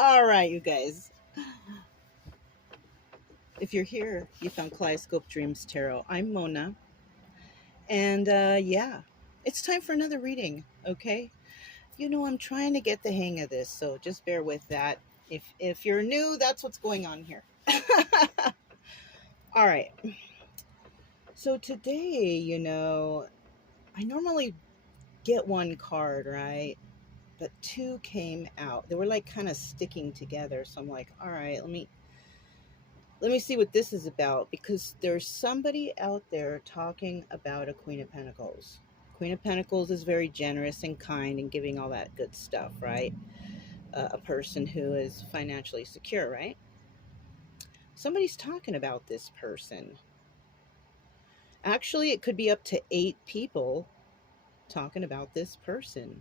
All right, you guys. If you're here, you found Kaleidoscope Dreams Tarot. I'm Mona. And yeah, it's time for another reading, okay? I'm trying to get the hang of this, so just bear with that. If you're new, that's what's going on here. All right. So today, I normally get one card, right? But two came out. They were like kind of sticking together. So I'm like, all right, let me see what this is about, because there's somebody out there talking about a Queen of Pentacles. Queen of Pentacles is very generous and kind and giving all that good stuff, right? A person who is financially secure, right? Somebody's talking about this person. Actually, it could be up to 8 people talking about this person.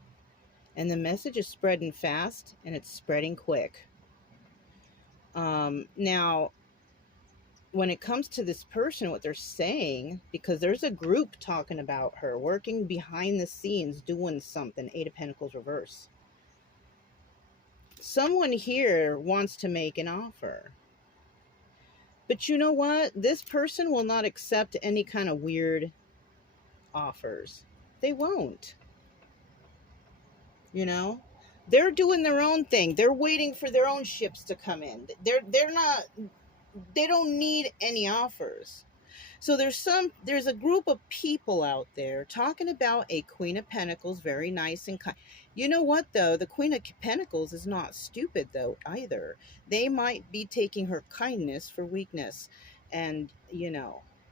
And the message is spreading fast and it's spreading quick. Now, when it comes to this person, what they're saying, because there's a group talking about her working behind the scenes doing something. 8 of Pentacles reverse. Someone here wants to make an offer, but you know what, this person will not accept any kind of weird offers. They won't. They're doing their own thing. They're waiting for their own ships to come in. They don't need any offers. So there's a group of people out there talking about a Queen of Pentacles, very nice and kind. You know what, though? The Queen of Pentacles is not stupid, though, either. They might be taking her kindness for weakness. And,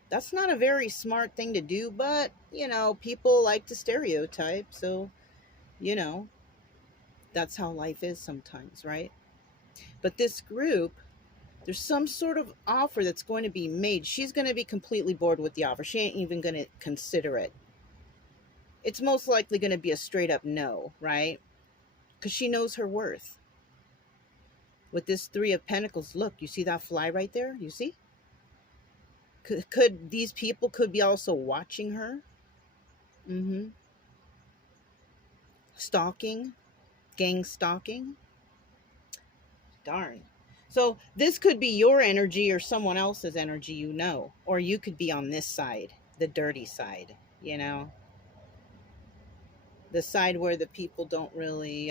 that's not a very smart thing to do, but, people like to stereotype. So, that's how life is sometimes, right? But this group, there's some sort of offer that's going to be made. She's going to be completely bored with the offer. She ain't even going to consider it. It's most likely going to be a straight up no, right? Because she knows her worth. With this 3 of Pentacles, look, you see that fly right there? You see? Could these people could be also watching her? Stalking, gang stalking. Darn. So this could be your energy or someone else's energy, or you could be on this side, the dirty side, the side where the people don't really,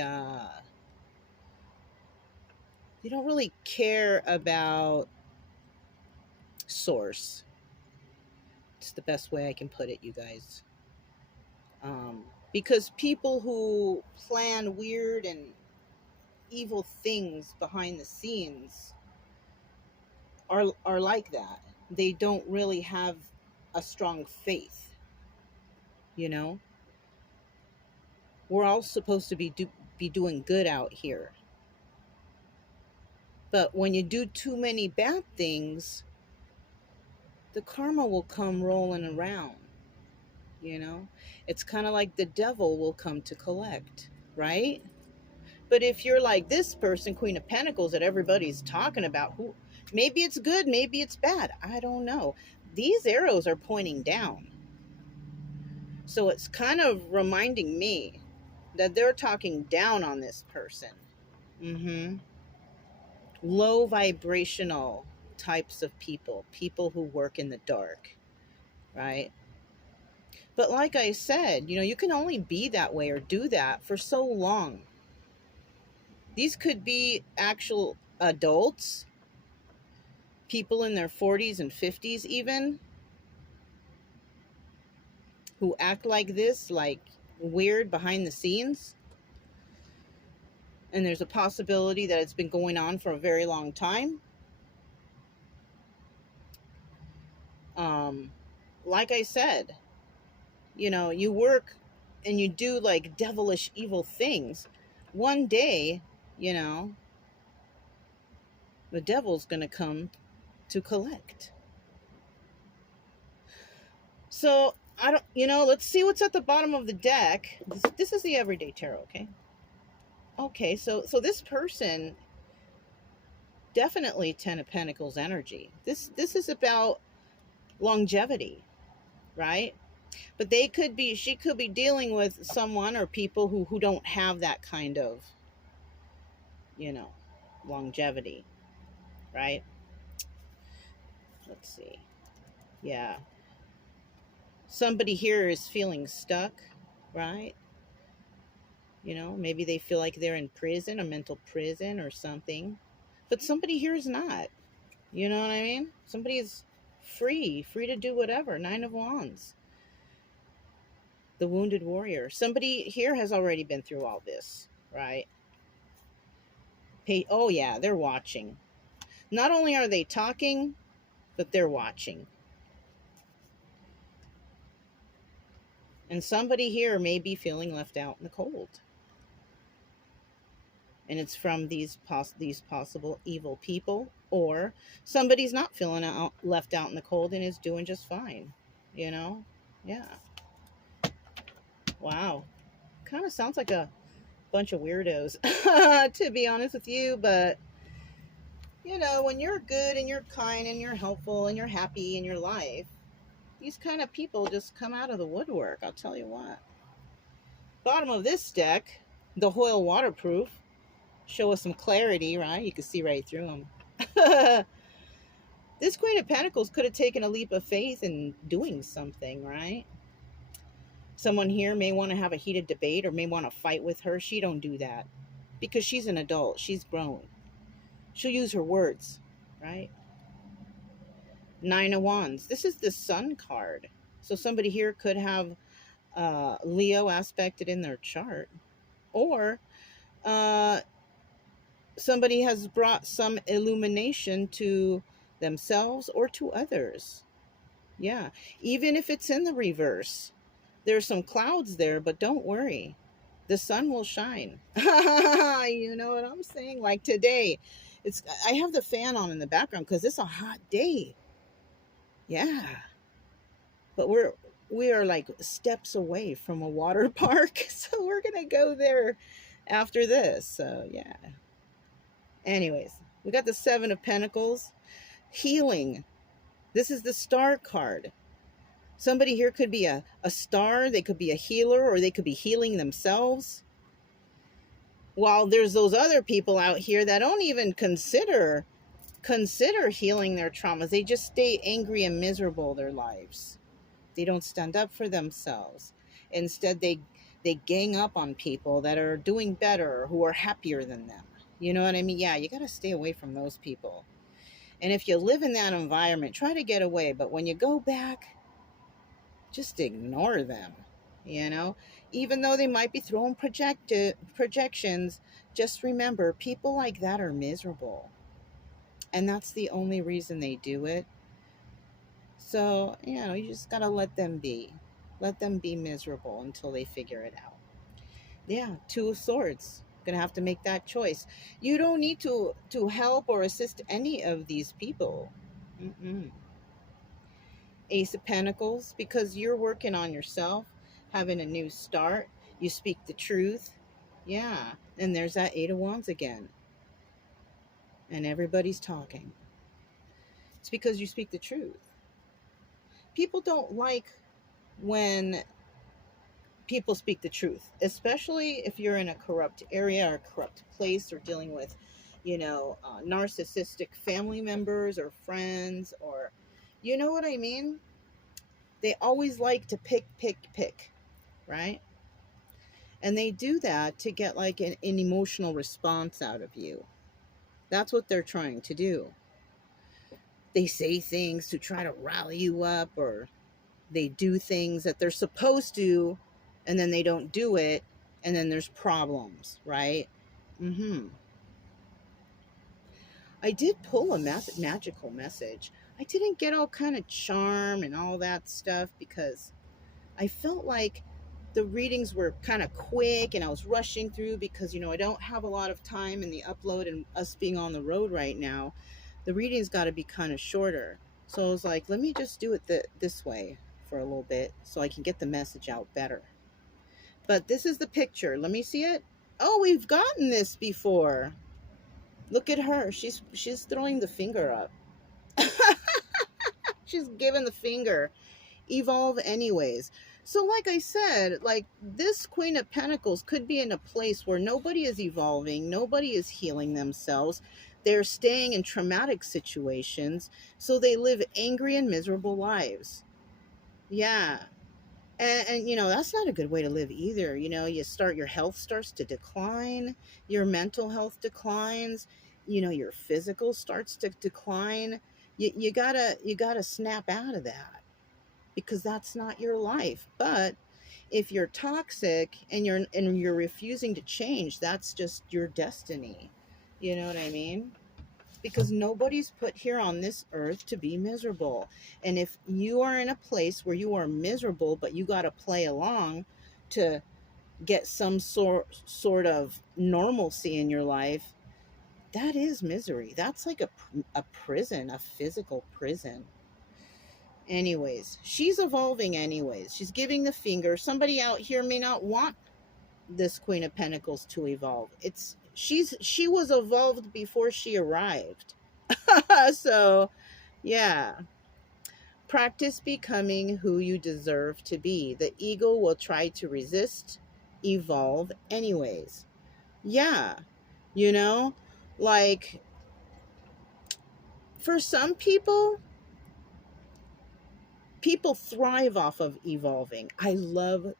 they don't really care about source. It's the best way I can put it, you guys. Because people who plan weird and evil things behind the scenes are like that. They don't really have a strong faith. We're all supposed to be doing good out here. But when you do too many bad things, the karma will come rolling around. It's kind of like the devil will come to collect, right? But if you're like this person, Queen of Pentacles, that everybody's talking about, who maybe it's good, maybe it's bad, I don't know. These arrows are pointing down. So it's kind of reminding me that they're talking down on this person. Low vibrational types of people who work in the dark, right? But like I said, you can only be that way or do that for so long. These could be actual adults, people in their 40s and 50s even, who act like this, like weird behind the scenes. And there's a possibility that it's been going on for a very long time. Like I said, you work and you do like devilish evil things. One day, the devil's going to come to collect. So I don't, let's see what's at the bottom of the deck. This is the everyday tarot, okay? Okay, so this person, definitely 10 of Pentacles energy. This is about longevity, right? But she could be dealing with someone or people who don't have that kind of, longevity, right? Let's see. Yeah. Somebody here is feeling stuck, right? Maybe they feel like they're in prison, a mental prison or something. But somebody here is not. You know what I mean? Somebody is free to do whatever. Nine of Wands. The wounded warrior. Somebody here has already been through all this, right? Oh, yeah, they're watching. Not only are they talking, but they're watching. And somebody here may be feeling left out in the cold. And it's from these possible evil people, or somebody's not feeling left out in the cold and is doing just fine. Yeah. Wow. Kind of sounds like a bunch of weirdos, to be honest with you. But when you're good and you're kind and you're helpful and you're happy in your life, these kind of people just come out of the woodwork. I'll tell you what. Bottom of this deck, the Hoyle waterproof, show us some clarity, right? You can see right through them. This Queen of Pentacles could have taken a leap of faith in doing something, right? Someone here may want to have a heated debate or may want to fight with her. She don't do that because she's an adult. She's grown. She'll use her words, right? Nine of Wands. This is the Sun card. So somebody here could have Leo aspected in their chart. Or somebody has brought some illumination to themselves or to others. Yeah. Even if it's in the reverse. There's some clouds there, but don't worry. The sun will shine. You know what I'm saying? Like today, I have the fan on in the background because it's a hot day. Yeah. But we are like steps away from a water park. So we're going to go there after this. So yeah. Anyways, we got the Seven of Pentacles. Healing. This is the Star card. Somebody here could be a star, they could be a healer, or they could be healing themselves. While there's those other people out here that don't even consider healing their traumas. They just stay angry and miserable their lives. They don't stand up for themselves. Instead, they gang up on people that are doing better, who are happier than them. You know what I mean? Yeah, you got to stay away from those people. And if you live in that environment, try to get away. But when you go back, just ignore them, even though they might be throwing projections. Just remember, people like that are miserable, and that's the only reason they do it. So you just gotta let them be miserable until they figure it out. Yeah, Two of Swords. Gonna have to make that choice. You don't need to help or assist any of these people. Ace of Pentacles, because you're working on yourself, having a new start. You speak the truth. Yeah. And there's that Eight of Wands again. And everybody's talking. It's because you speak the truth. People don't like when people speak the truth, especially if you're in a corrupt area or a corrupt place, or dealing with, narcissistic family members or friends, or, you know what I mean? They always like to pick, right? And they do that to get like an emotional response out of you. That's what they're trying to do. They say things to try to rally you up, or they do things that they're supposed to, and then they don't do it, and then there's problems, right? I did pull a magical message. I didn't get all kind of charm and all that stuff because I felt like the readings were kind of quick and I was rushing through because, I don't have a lot of time in the upload, and us being on the road right now, the readings got to be kind of shorter. So I was like, let me just do it this way for a little bit so I can get the message out better. But this is the picture. Let me see it. Oh, we've gotten this before. Look at her. She's throwing the finger up. She's giving the finger. evolve anyways. So like I said, like this Queen of Pentacles could be in a place where nobody is evolving, nobody is healing themselves. They're staying in traumatic situations, so they live angry and miserable lives. Yeah. And you know, that's not a good way to live either. You know, your health starts to decline, your mental health declines, you know, your physical starts to decline. You gotta snap out of that, because that's not your life. But if you're toxic and you're refusing to change, that's just your destiny. You know what I mean? Because nobody's put here on this earth to be miserable. And if you are in a place where you are miserable, but you got to play along to get some sort of normalcy in your life, that is misery. That's like a prison, a physical prison. Anyways, she's evolving anyways. She's giving the finger. Somebody out here may not want this Queen of Pentacles to evolve. She was evolved before she arrived. So, yeah. Practice becoming who you deserve to be. The ego will try to resist, evolve anyways. Yeah. You know, like for some people, people thrive off of evolving. I love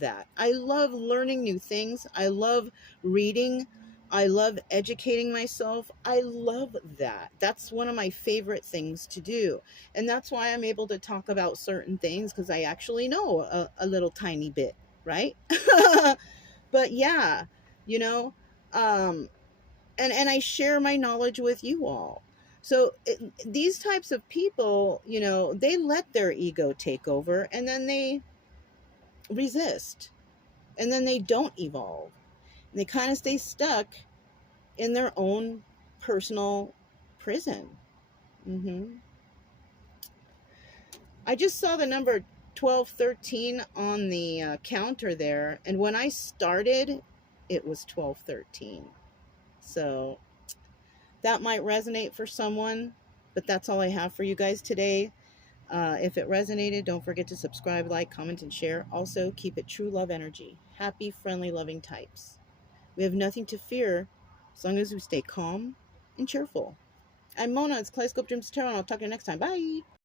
that. I love learning new things. I love reading. I love educating myself. I love that. That's one of my favorite things to do. And that's why I'm able to talk about certain things, because I actually know a little tiny bit, right? But yeah, you know, um, and I share my knowledge with you all. So these types of people, you know, they let their ego take over, and then they resist, and then they don't evolve. They kind of stay stuck in their own personal prison. hmm I just saw the number 1213 on the counter there, and when I started, it was 1213. So that might resonate for someone, but that's all I have for you guys today. If it resonated, don't forget to subscribe, like, comment, and share. Also, keep it true love energy. Happy, friendly, loving types. We have nothing to fear as long as we stay calm and cheerful. I'm Mona. It's Kaleidoscope Dreams Tarot, and I'll talk to you next time. Bye.